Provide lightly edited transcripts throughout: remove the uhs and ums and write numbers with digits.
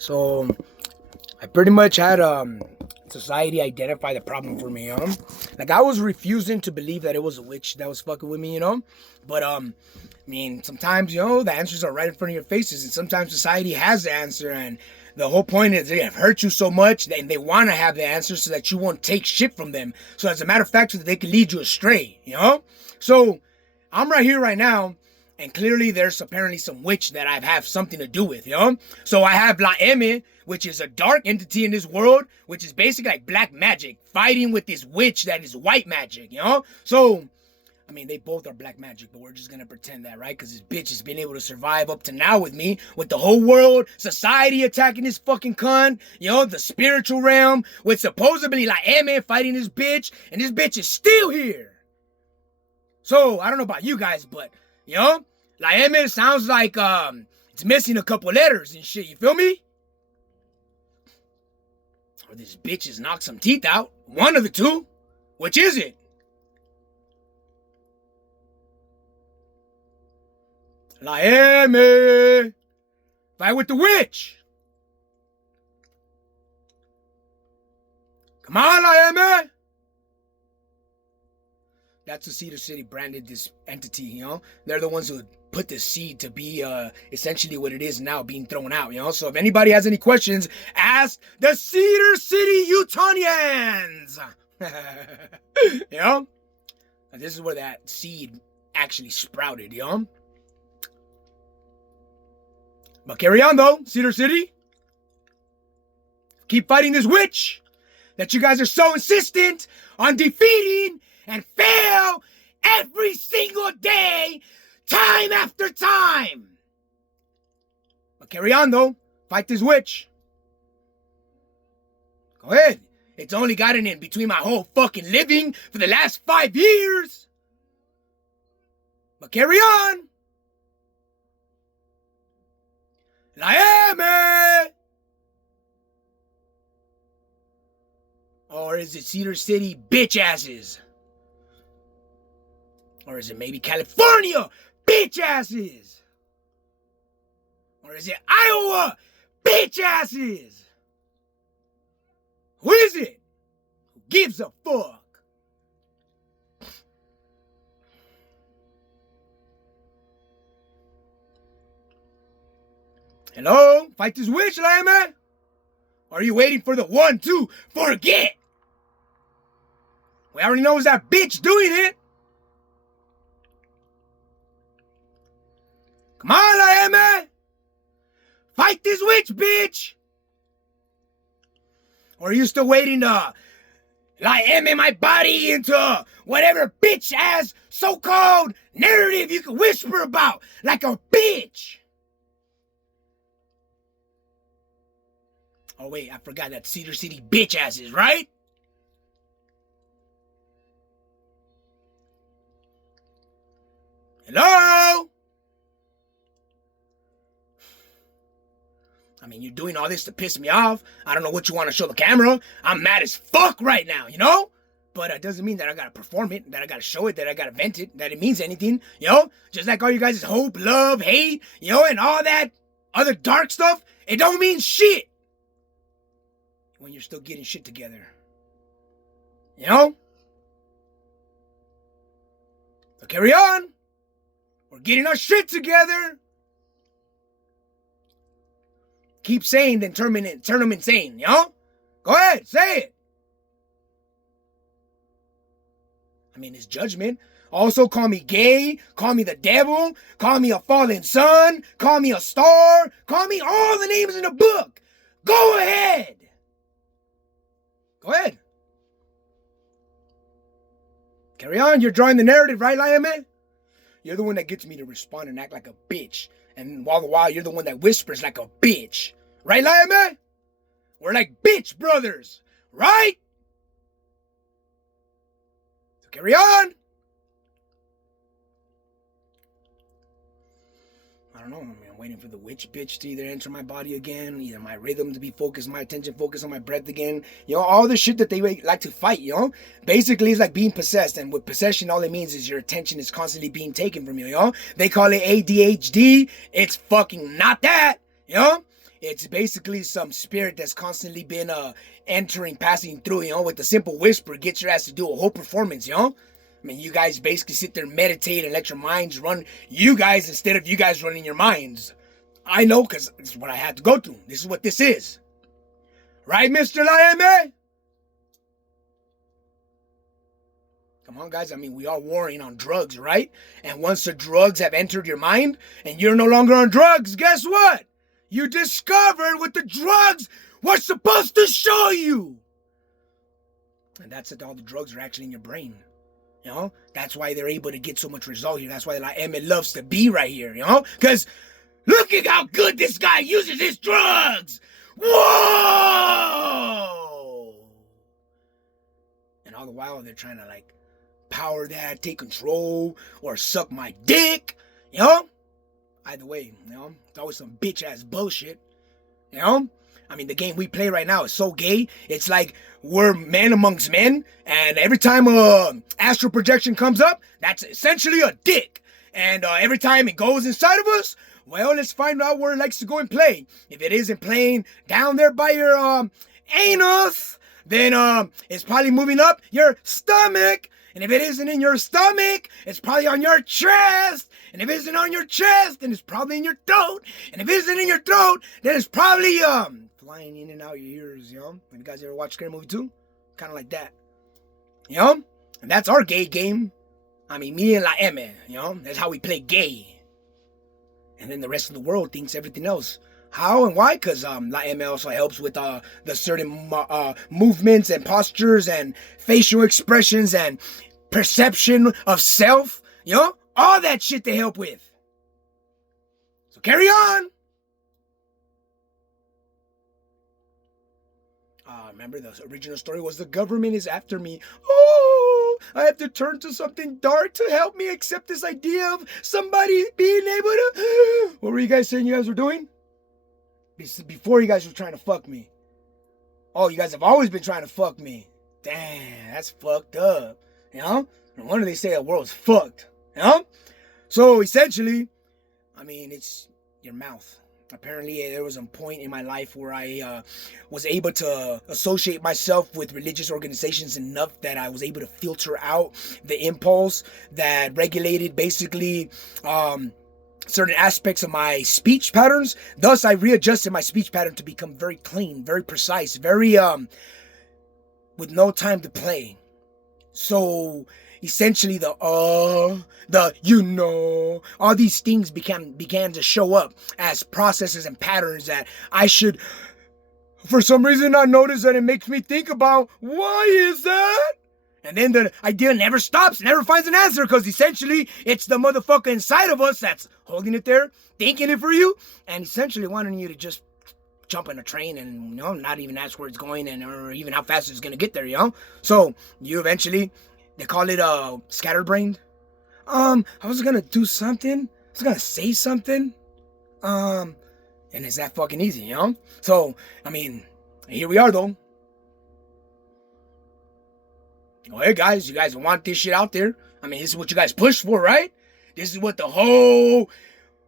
So I pretty much had society identify the problem for me, Like I was refusing to believe that it was a witch that was fucking with me. But I mean, sometimes the answers are right in front of your faces, and sometimes society has the answer, and the whole point is they have hurt you so much and they want to have the answer so that you won't take shit from them. So as a matter of fact, so that they can lead you astray. So I'm right here right now. And clearly there's apparently some witch that I have something to do with. So I have La M, which is a dark entity in this world, which is basically like black magic, fighting with this witch that is white magic. So, I mean, they both are black magic, but we're just going to pretend that, right? Because this bitch has been able to survive up to now with me, with the whole world, society attacking this fucking cunt, the spiritual realm, with supposedly La M fighting this bitch, and this bitch is still here. So, I don't know about you guys, but, La M sounds like it's missing a couple letters and shit, you feel me? Or this bitch has knocked some teeth out. One of the two. Which is it? La M, fight with the witch. Come on, La M. That's what Cedar City branded this entity, They're the ones who put this seed to be essentially what it is now, being thrown out, So if anybody has any questions, ask the Cedar City Utonians. And this is where that seed actually sprouted, But carry on, though, Cedar City. Keep fighting this witch that you guys are so insistent on defeating and fail every single day, time after time. But carry on, though. Fight this witch. Go ahead. It's only gotten in between my whole fucking living for the last 5 years. But carry on. La M. Or is it Cedar City bitch asses? Or is it maybe California bitch asses? Or is it Iowa bitch asses? Who is it? Who gives a fuck? Hello? Fight this witch, man? Or are you waiting for the 1, 2, forget? We already know it's that bitch doing it. Come on, man. Fight this witch, bitch. Or are you still waiting to in my body into whatever bitch ass so-called narrative you can whisper about like a bitch? Oh wait, I forgot that Cedar City bitch asses, right? Hello? I mean, you're doing all this to piss me off. I don't know what you want to show the camera. I'm mad as fuck right now, But it doesn't mean that I gotta perform it, that I gotta show it, that I gotta vent it, that it means anything, Just like all you guys' hope, love, hate, and all that other dark stuff, it don't mean shit when you're still getting shit together. So carry on. We're getting our shit together. Keep saying, then turn them insane, Go ahead, say it. I mean, it's judgment. Also, call me gay, call me the devil, call me a fallen sun, call me a star, call me all the names in the book. Go ahead. Go ahead. Carry on. You're drawing the narrative, right, Lion Man? You're the one that gets me to respond and act like a bitch. And all the while, you're the one that whispers like a bitch. Right, Lion Man? We're like bitch brothers, right? So carry on. I don't know, man. I'm waiting for the witch bitch to either enter my body again, either my rhythm to be focused, my attention focused on my breath again. All the shit that they like to fight, Basically, it's like being possessed. And with possession, all it means is your attention is constantly being taken from you, They call it ADHD. It's fucking not that, It's basically some spirit that's constantly been entering, passing through, with a simple whisper, get your ass to do a whole performance, I mean, you guys basically sit there and meditate and let your minds run you guys instead of you guys running your minds. I know, because it's what I had to go through. This is what this is. Right, Mr. Laeme? Come on, guys. I mean, we are warring on drugs, right? And once the drugs have entered your mind and you're no longer on drugs, guess what? You discovered what the drugs were supposed to show you. And that's that all the drugs are actually in your brain. That's why they're able to get so much result here. That's why like Emmett loves to be right here, Because look at how good this guy uses his drugs. Whoa! And all the while they're trying to like power that, take control, or suck my dick, Either way, it's always some bitch ass bullshit, I mean, the game we play right now is so gay. It's like we're men amongst men, and every time astral projection comes up, that's essentially a dick. And every time it goes inside of us, well, let's find out where it likes to go and play. If it isn't playing down there by your anus, then it's probably moving up your stomach. And if it isn't in your stomach, it's probably on your chest. And if it isn't on your chest, then it's probably in your throat. And if it isn't in your throat, then it's probably flying in and out your ears, When you guys ever watch Scary Movie 2? Kind of like that. And that's our gay game. I mean, me and La M, that's how we play gay. And then the rest of the world thinks everything else. How and why? Because La M also helps with the certain movements and postures and facial expressions and perception of self. All that shit they help with. So carry on. Remember the original story was the government is after me. Oh, I have to turn to something dark to help me accept this idea of somebody being able to... What were you guys saying you guys were doing? Before you guys were trying to fuck me. Oh, you guys have always been trying to fuck me. Damn, that's fucked up. No wonder they say the world's fucked. So essentially, I mean, it's your mouth. Apparently, there was a point in my life where I was able to associate myself with religious organizations enough that I was able to filter out the impulse that regulated basically certain aspects of my speech patterns. Thus, I readjusted my speech pattern to become very clean, very precise, very with no time to play. So essentially all these things began to show up as processes and patterns that I should, for some reason, not notice that it makes me think about, why is that? And then the idea never stops, never finds an answer, because essentially it's the motherfucker inside of us that's holding it there, thinking it for you, and essentially wanting you to just jump on a train and, not even ask where it's going or even how fast it's going to get there, So you eventually... They call it scatterbrained. I was gonna do something. I was gonna say something. And it's that fucking easy, So, I mean, here we are though. Oh, hey guys, you guys want this shit out there? I mean, this is what you guys push for, right? This is what the whole...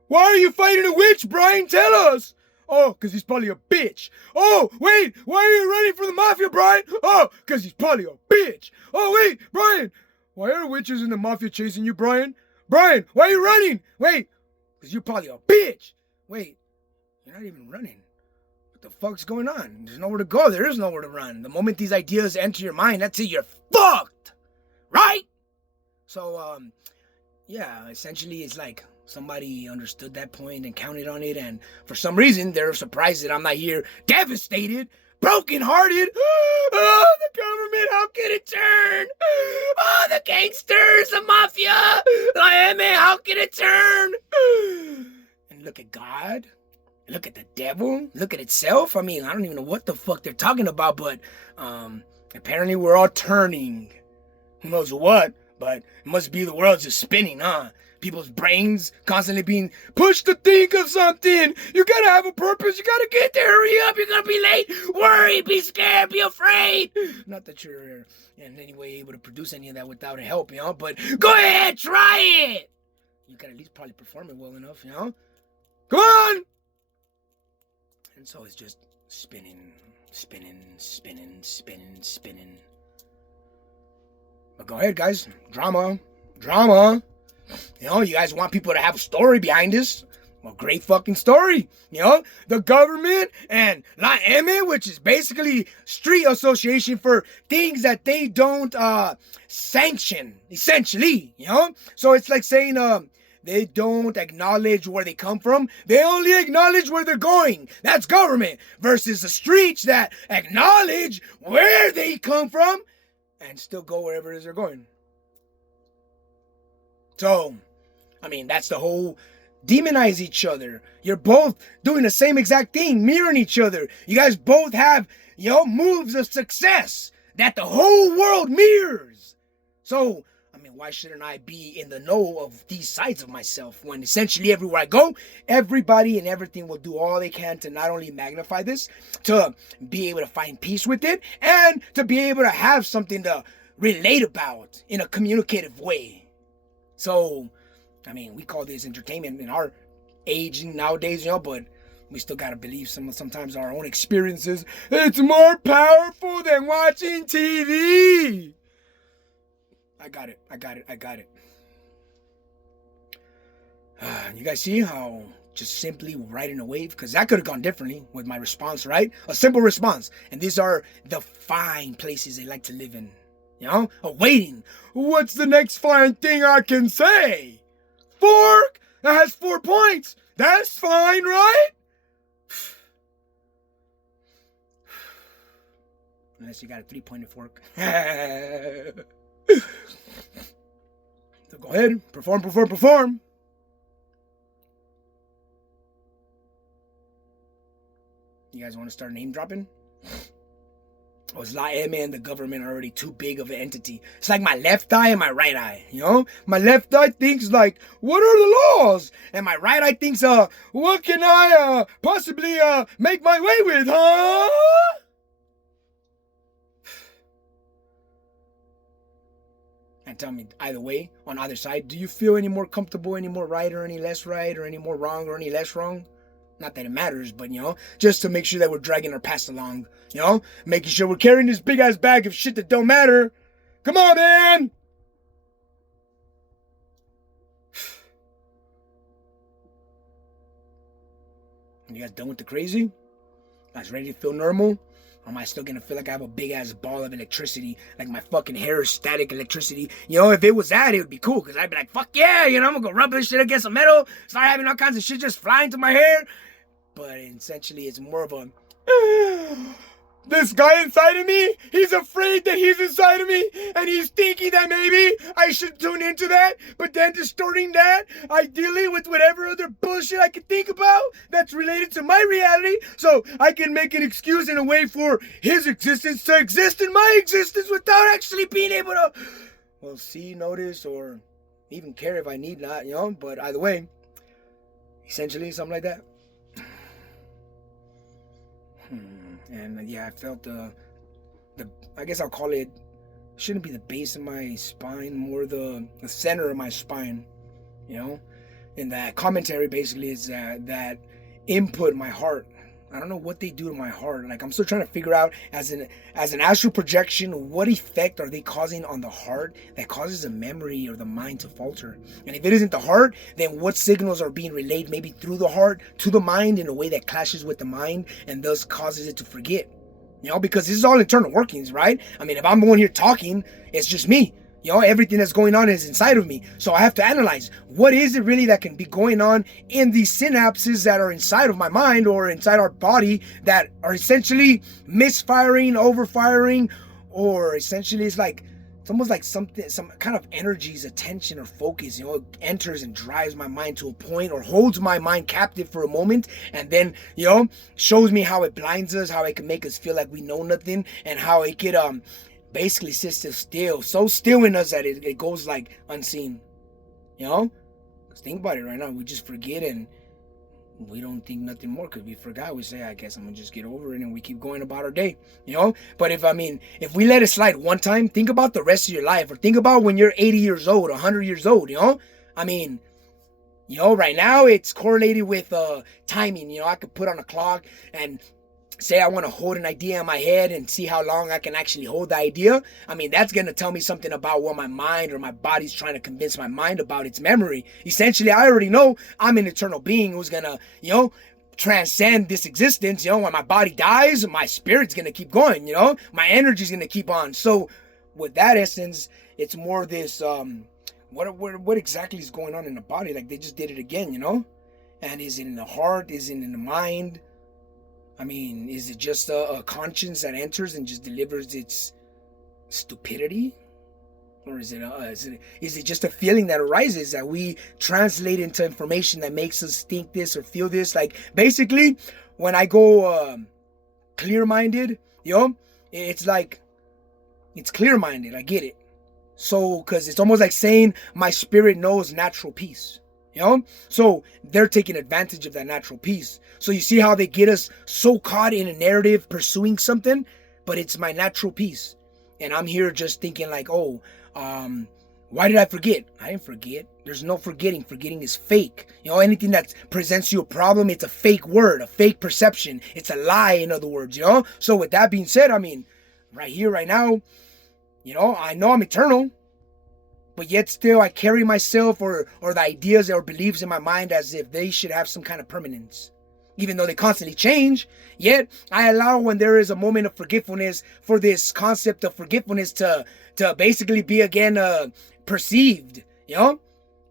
Why are you fighting a witch, Brian? Tell us! Oh, because he's probably a bitch. Oh, wait, why are you running from the mafia, Brian? Oh, because he's probably a bitch. Oh, wait, Brian, why are witches in the mafia chasing you, Brian? Brian, why are you running? Wait, because you're probably a bitch. Wait, you're not even running. What the fuck's going on? There's nowhere to go. There is nowhere to run. The moment these ideas enter your mind, that's it. You're fucked. Right? So, yeah, essentially it's like... Somebody understood that point and counted on it, and for some reason, they're surprised that I'm not here devastated, brokenhearted. Oh, the government, how can it turn? Oh, the gangsters, the mafia, Miami, how can it turn? And look at God, look at the devil, look at itself. I mean, I don't even know what the fuck they're talking about, but apparently we're all turning. Who knows what, but it must be the world's just spinning, huh? People's brains constantly being pushed to think of something. You gotta have a purpose. You gotta get there. Hurry up. You're gonna be late. Worry. Be scared. Be afraid. Not that you're in any way able to produce any of that without help, but go ahead. Try it. You can at least probably perform it well enough, Come on. So it's just spinning, spinning, spinning, spinning, spinning. But go ahead, guys. Drama. Drama. You know, you guys want people to have a story behind this. Well, great fucking story. You know, the government and La M, which is basically street association for things that they don't sanction, essentially. You know? So it's like saying they don't acknowledge where they come from. They only acknowledge where they're going. That's government. Versus the streets that acknowledge where they come from and still go wherever it is they're going. So, I mean, that's the whole demonize each other. You're both doing the same exact thing, mirroring each other. You guys both have, you know, moves of success that the whole world mirrors. So, I mean, why shouldn't I be in the know of these sides of myself when essentially everywhere I go, everybody and everything will do all they can to not only magnify this, to be able to find peace with it, and to be able to have something to relate about in a communicative way. So, I mean, we call this entertainment in our age nowadays, you know, but we still gotta believe sometimes our own experiences. It's more powerful than watching TV. I got it. You guys see how just simply riding a wave? Because that could have gone differently with my response, right? A simple response. And these are the fine places they like to live in. You know? Awaiting. What's the next fine thing I can say? Fork? That has 4 points. That's fine, right? Unless you got a 3-pointed fork. So go ahead. Perform. You guys want to start name dropping? Was La M and the government already too big of an entity? It's like my left eye and my right eye, you know? My left eye thinks like, what are the laws? And my right eye thinks, what can I possibly make my way with, huh? And tell me, either way, on either side, do you feel any more comfortable, any more right or any less right, or any more wrong or any less wrong? Not that it matters, but, you know, just to make sure that we're dragging our past along, you know, making sure we're carrying this big ass bag of shit that don't matter. Come on, man. You guys done with the crazy? You guys ready to feel normal? Or am I still gonna feel like I have a big ass ball of electricity, like my fucking hair is static electricity? You know, if it was that, it would be cool, because I'd be like, fuck yeah, you know, I'm gonna go rub this shit against some metal, start having all kinds of shit just flying to my hair. But essentially, it's more of a, this guy inside of me, he's afraid that he's inside of me, and he's thinking that maybe I should tune into that, but then distorting that, ideally with whatever other bullshit I can think about that's related to my reality, so I can make an excuse and a way for his existence to exist in my existence without actually being able to, well, see, notice, or even care if I need not, you know, but either way, essentially, something like that. And yeah, I felt the I guess I'll call it, shouldn't be the base of my spine, more the center of my spine, you know? And that commentary basically is that input my heart. I don't know what they do to my heart. Like, I'm still trying to figure out, as an astral projection, what effect are they causing on the heart that causes the memory or the mind to falter? And if it isn't the heart, then what signals are being relayed maybe through the heart to the mind in a way that clashes with the mind and thus causes it to forget? You know, because this is all internal workings, right? I mean, if I'm the one here talking, it's just me. You know, everything that's going on is inside of me. So I have to analyze, what is it really that can be going on in these synapses that are inside of my mind or inside our body that are essentially misfiring, overfiring, or essentially it's almost like something, some kind of energy's attention or focus, you know, it enters and drives my mind to a point or holds my mind captive for a moment, and then, you know, shows me how it blinds us, how it can make us feel like we know nothing, and how it could basically sits so still in us that it goes like unseen, you know? Because think about it right now, we just forget and we don't think nothing more because we forgot. We say, I guess I'm gonna just get over it, and we keep going about our day, you know? But if we let it slide one time, think about the rest of your life, or think about when you're 80 years old, 100 years old, you know? I mean, You know, right now it's correlated with timing. You know, I could put on a clock and say I want to hold an idea in my head and see how long I can actually hold the idea. I mean, that's going to tell me something about what my mind or my body's trying to convince my mind about its memory. Essentially, I already know I'm an eternal being who's going to, transcend this existence. You know, when my body dies, my spirit's going to keep going, my energy's going to keep on. So with that essence, it's more this, what exactly is going on in the body? Like they just did it again, And is it in the heart? Is it in the mind? I mean, is it just a conscience that enters and just delivers its stupidity? Or is it just a feeling that arises that we translate into information that makes us think this or feel this? Like, basically, when I go clear-minded, it's like, it's clear-minded. I get it. So, because it's almost like saying my spirit knows natural peace. So they're taking advantage of that natural peace. So you see how they get us so caught in a narrative pursuing something, but it's my natural peace. And I'm here just thinking like, why did I forget? I didn't forget. There's no forgetting. Forgetting is fake. Anything that presents you a problem, it's a fake word, a fake perception. It's a lie, in other words, So with that being said, I mean, right here, right now, I know I'm eternal. But yet still I carry myself or the ideas or beliefs in my mind as if they should have some kind of permanence. Even though they constantly change, yet I allow when there is a moment of forgetfulness for this concept of forgetfulness to basically be again perceived,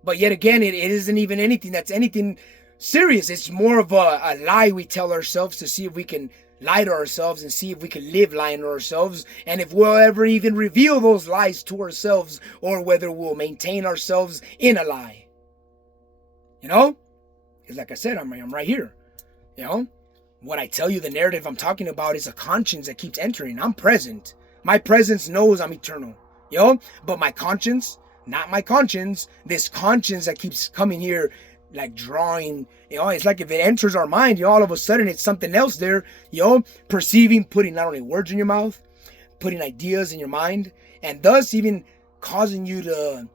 But yet again, it isn't even anything that's anything serious. It's more of a lie we tell ourselves to see if we can lie to ourselves and see if we can live lying to ourselves, and if we'll ever even reveal those lies to ourselves, or whether we'll maintain ourselves in a lie. Because like I said, I'm right here. What I tell you, the narrative I'm talking about is a conscience that keeps entering. I'm present. My presence knows I'm eternal. But my conscience, not my conscience, this conscience that keeps coming here, like drawing, it's like if it enters our mind, all of a sudden it's something else there, perceiving, putting not only words in your mouth, putting ideas in your mind, and thus even causing you to,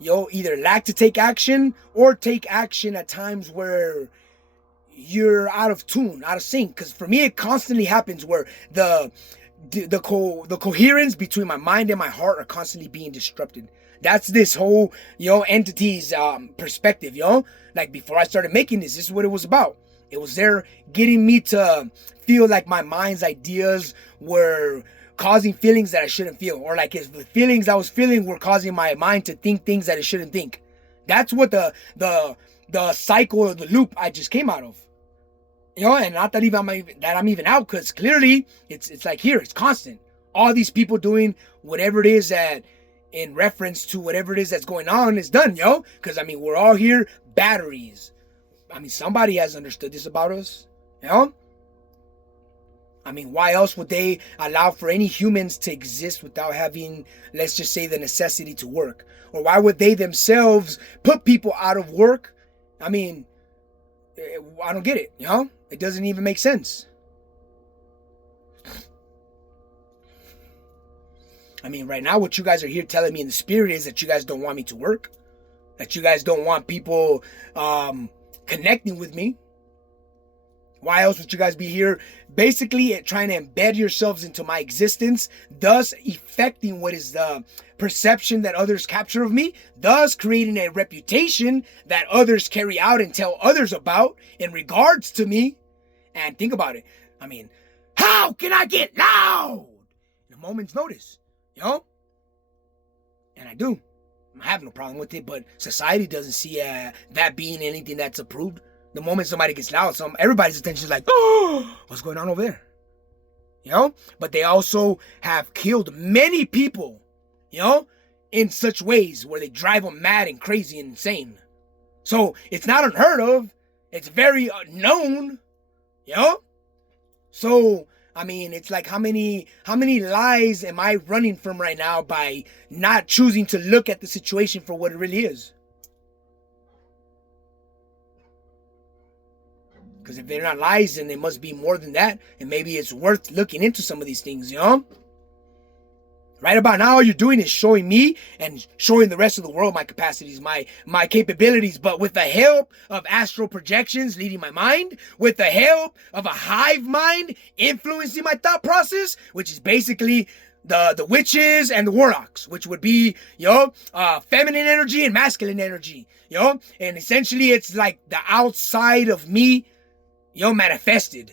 either lack to take action or take action at times where you're out of tune, out of sync. Because for me, it constantly happens where the coherence between my mind and my heart are constantly being disrupted. That's this whole, entity's perspective, Like before I started making this is what it was about. It was there getting me to feel like my mind's ideas were causing feelings that I shouldn't feel. Or like if the feelings I was feeling were causing my mind to think things that it shouldn't think. That's what the cycle or the loop I just came out of. And not that I'm even out, because clearly it's like here, it's constant. All these people doing whatever it is that in reference to whatever it is that's going on is done, Because, we're all here batteries. Somebody has understood this about us, why else would they allow for any humans to exist without having, let's just say, the necessity to work? Or why would they themselves put people out of work? I don't get it, It doesn't even make sense. Right now, what you guys are here telling me in the spirit is that you guys don't want me to work. That you guys don't want people connecting with me. Why else would you guys be here basically trying to embed yourselves into my existence, thus affecting what is the perception that others capture of me, thus creating a reputation that others carry out and tell others about in regards to me? And think about it. How can I get loud? In a moment's notice. And I do. I have no problem with it, but society doesn't see that being anything that's approved. The moment somebody gets loud, everybody's attention is like, oh, what's going on over there? But they also have killed many people, in such ways where they drive them mad and crazy and insane. So it's not unheard of. It's very known, So it's like how many lies am I running from right now by not choosing to look at the situation for what it really is? Because if they're not lies, then they must be more than that. And maybe it's worth looking into some of these things, Right about now, all you're doing is showing me and showing the rest of the world my capacities, my capabilities, but with the help of astral projections leading my mind, with the help of a hive mind influencing my thought process, which is basically the witches and the warlocks, which would be, feminine energy and masculine energy, and essentially it's like the outside of me, manifested.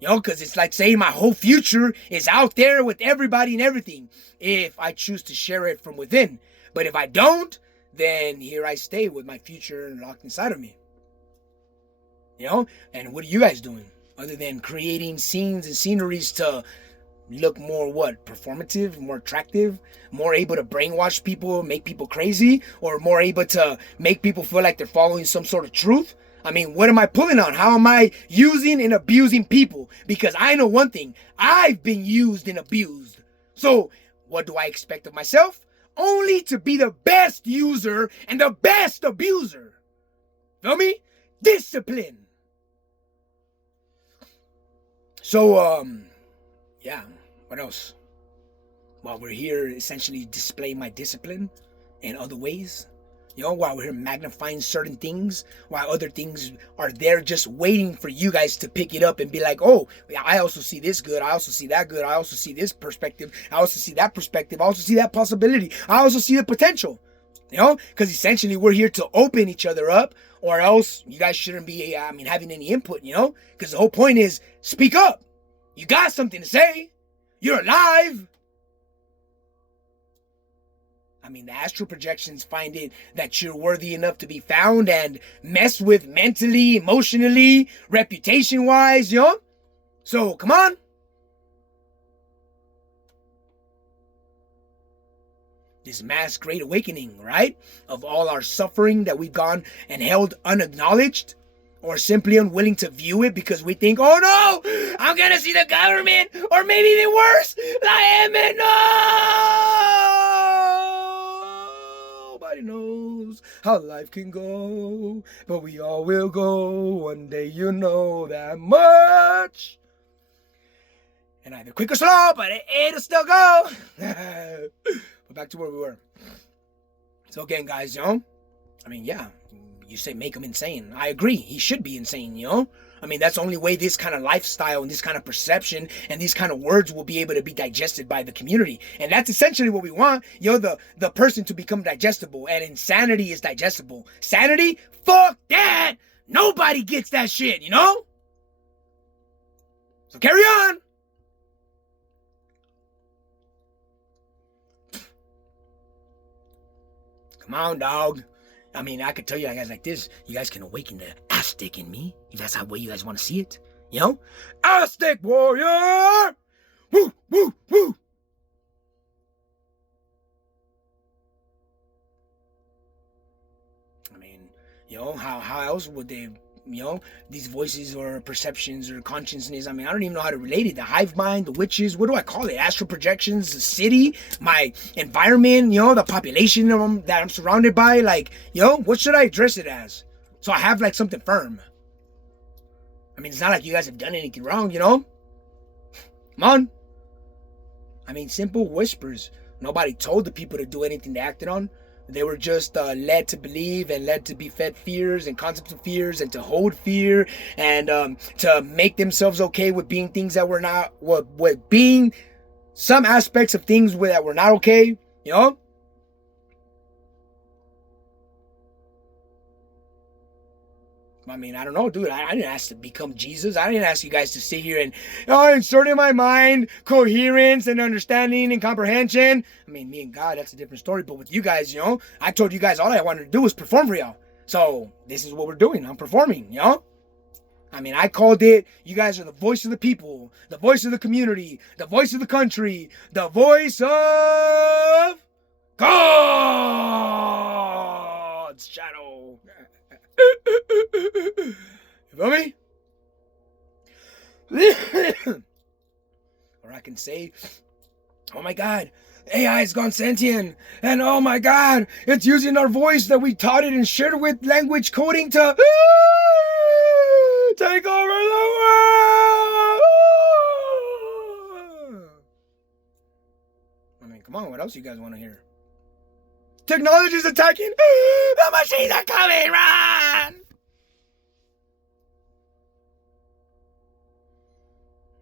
Because it's like saying my whole future is out there with everybody and everything if I choose to share it from within. But if I don't, then here I stay with my future locked inside of me. And what are you guys doing? Other than creating scenes and sceneries to look more performative, more attractive, more able to brainwash people, make people crazy, or more able to make people feel like they're following some sort of truth? I mean, what am I pulling on? How am I using and abusing people? Because I know one thing. I've been used and abused. So, what do I expect of myself? Only to be the best user and the best abuser. Feel me? Discipline. So, yeah. What else? While we're here essentially displaying my discipline in other ways. While we're here magnifying certain things, while other things are there just waiting for you guys to pick it up and be like, oh, I also see this good. I also see that good. I also see this perspective. I also see that perspective. I also see that possibility. I also see the potential, because essentially we're here to open each other up, or else you guys shouldn't be, having any input, because the whole point is speak up. You got something to say. You're alive. The astral projections find it that you're worthy enough to be found and messed with mentally, emotionally, reputation-wise, So, come on. This mass great awakening, right? Of all our suffering that we've gone and held unacknowledged, or simply unwilling to view it because we think, oh no, I'm gonna see the government, or maybe even worse, la M. Nobody knows how life can go, but we all will go one day, that much. And either quick or slow, but it'll still go. But back to where we were. So again, guys, yeah, you say make him insane. I agree. He should be insane, that's the only way this kind of lifestyle and this kind of perception and these kind of words will be able to be digested by the community. And that's essentially what we want, the person to become digestible. And insanity is digestible. Sanity? Fuck that! Nobody gets that shit, So carry on! Come on, dog. I could tell you guys like this. You guys can awaken the Aztec in me, if that's how way you guys want to see it. Aztec warrior! Woo, woo, woo! How else would they, these voices or perceptions or consciousness, I don't even know how to relate it. The hive mind, the witches, what do I call it? Astral projections, the city, my environment, the population that I'm surrounded by. Like, what should I address it as? So I have like something firm. It's not like you guys have done anything wrong, Come on. Simple whispers. Nobody told the people to do anything they acted on. They were just led to believe and led to be fed fears and concepts of fears and to hold fear and to make themselves okay with being things that were not, with being some aspects of things that were not okay, I don't know, dude. I didn't ask to become Jesus. I didn't ask you guys to sit here and insert in my mind coherence and understanding and comprehension. Me and God, that's a different story. But with you guys, I told you guys all I wanted to do was perform for y'all. So this is what we're doing. I'm performing, I called it, you guys are the voice of the people, the voice of the community, the voice of the country, the voice of God's shadow. You feel me? Or I can say, oh my God, AI has gone sentient, and oh my God, it's using our voice that we taught it and shared with language coding to take over the world. Come on, what else you guys want to hear? Technology's attacking. The machines are coming, run!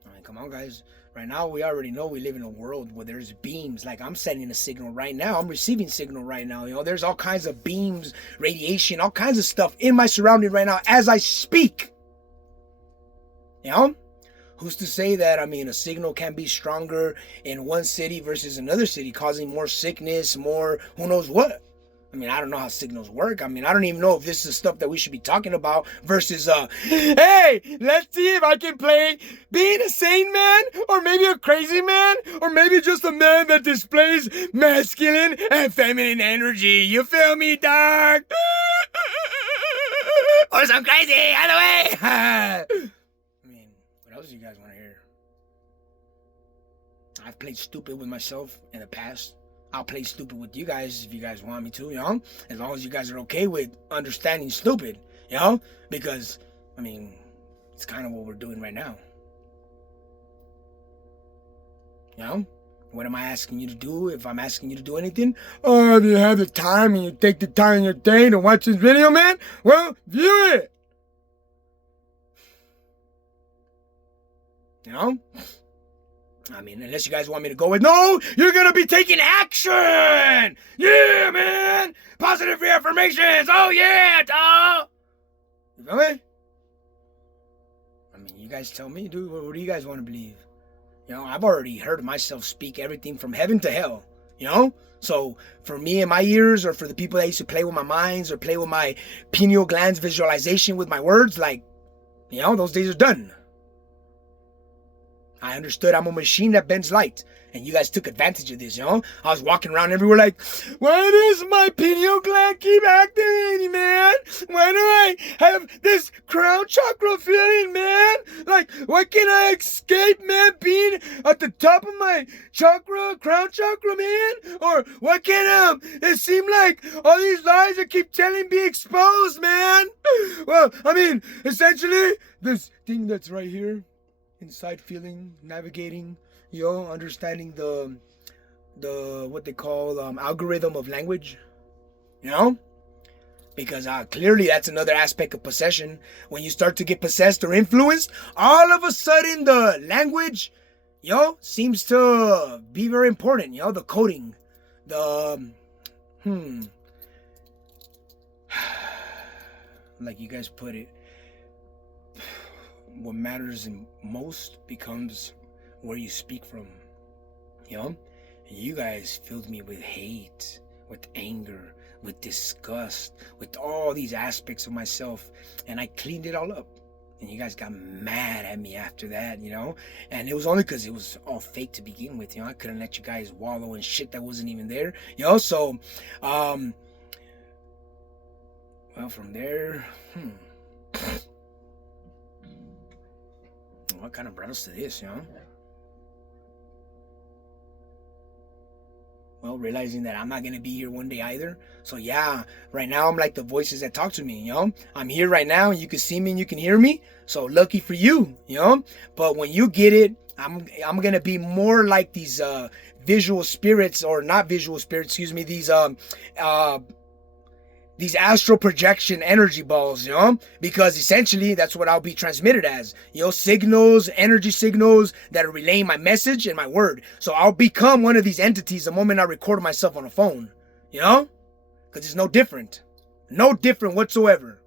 I mean, come on, guys. Right now, we already know we live in a world where there's beams. Like, I'm sending a signal right now. I'm receiving signal right now. You know, there's all kinds of beams, radiation, all kinds of stuff in my surrounding right now as I speak. You know? Who's to say that, I mean, a signal can be stronger in one city versus another city, causing more sickness, more who knows what? I mean, I don't know how signals work. I mean, I don't even know if this is stuff that we should be talking about versus, hey, let's see if I can play being a sane man or maybe a crazy man or maybe just a man that displays masculine and feminine energy. You feel me, dog? Or some crazy, either way. What else do you guys want to hear? I've played stupid with myself in the past. I'll play stupid with you guys if you guys want me to, you know? As long as you guys are okay with understanding stupid, you know? Because, I mean, it's kind of what we're doing right now. You know? What am I asking you to do if I'm asking you to do anything? Oh, if you have the time and you take the time in your day to watch this video, man, well, view it. You know? I mean, unless you guys want me to go with, no, you're going to be taking action. Yeah, man. Positive reaffirmations. Oh, yeah, dog. You feel me? I mean, you guys tell me, dude, what do you guys want to believe? You know, I've already heard myself speak everything from heaven to hell, you know? So for me and my ears, or for the people that used to play with my minds or play with my pineal glands visualization with my words, like, you know, those days are done. I understood I'm a machine that bends light. And you guys took advantage of this, you know? I was walking around everywhere like, why does my pineal gland keep activating, man? Why do I have this crown chakra feeling, man? Like, why can't I escape, man, being at the top of my crown chakra, man? Or why can't it seem like all these lies I keep telling be exposed, man? Well, I mean, essentially, this thing that's right here, inside feeling, navigating, you know, understanding the what they call algorithm of language, you know, because clearly that's another aspect of possession. When you start to get possessed or influenced, all of a sudden the language, you know, seems to be very important. You know, the coding, like you guys put it, what matters most becomes where you speak from, you know? You guys filled me with hate, with anger, with disgust, with all these aspects of myself, and I cleaned it all up. And you guys got mad at me after that, you know? And it was only because it was all fake to begin with, you know? I couldn't let you guys wallow in shit that wasn't even there, you know? So, well, from there, what kind of brought us to this, you know? Well, realizing that I'm not going to be here one day either. So yeah, right now I'm like the voices that talk to me, you know? I'm here right now and you can see me and you can hear me. So lucky for you, you know? But when you get it, I'm going to be more like these visual spirits, or not visual spirits, excuse me, these astral projection energy balls, you know, because essentially that's what I'll be transmitted as, you know, signals, energy signals that are relaying my message and my word. So I'll become one of these entities the moment I record myself on a phone, you know, because it's no different whatsoever.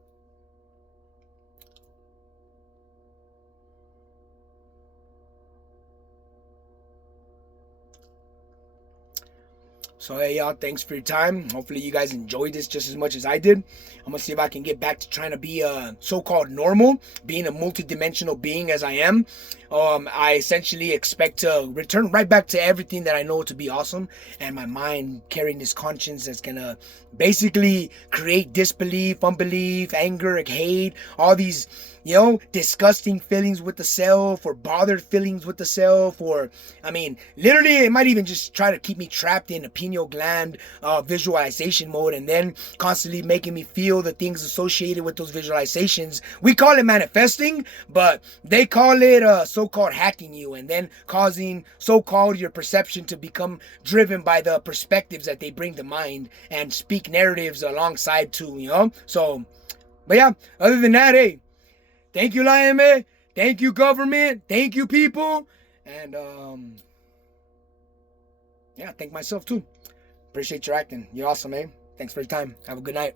So hey y'all, thanks for your time. Hopefully you guys enjoyed this just as much as I did. I'm gonna see if I can get back to trying to be a so-called normal, being a multidimensional being as I am. I essentially expect to return right back to everything that I know to be awesome, and my mind carrying this conscience that's gonna basically create disbelief, unbelief, anger, hate, all these disgusting feelings with the self, or bothered feelings with the self, or, I mean, literally, it might even just try to keep me trapped in a pineal gland visualization mode, and then constantly making me feel the things associated with those visualizations. We call it manifesting, but they call it so-called hacking you, and then causing so-called your perception to become driven by the perspectives that they bring to mind and speak narratives alongside too. So, but yeah, other than that, hey, thank you, Lion Man. Thank you, government. Thank you, people. And yeah, thank myself too. Appreciate your acting. You're awesome, man. Thanks for your time. Have a good night.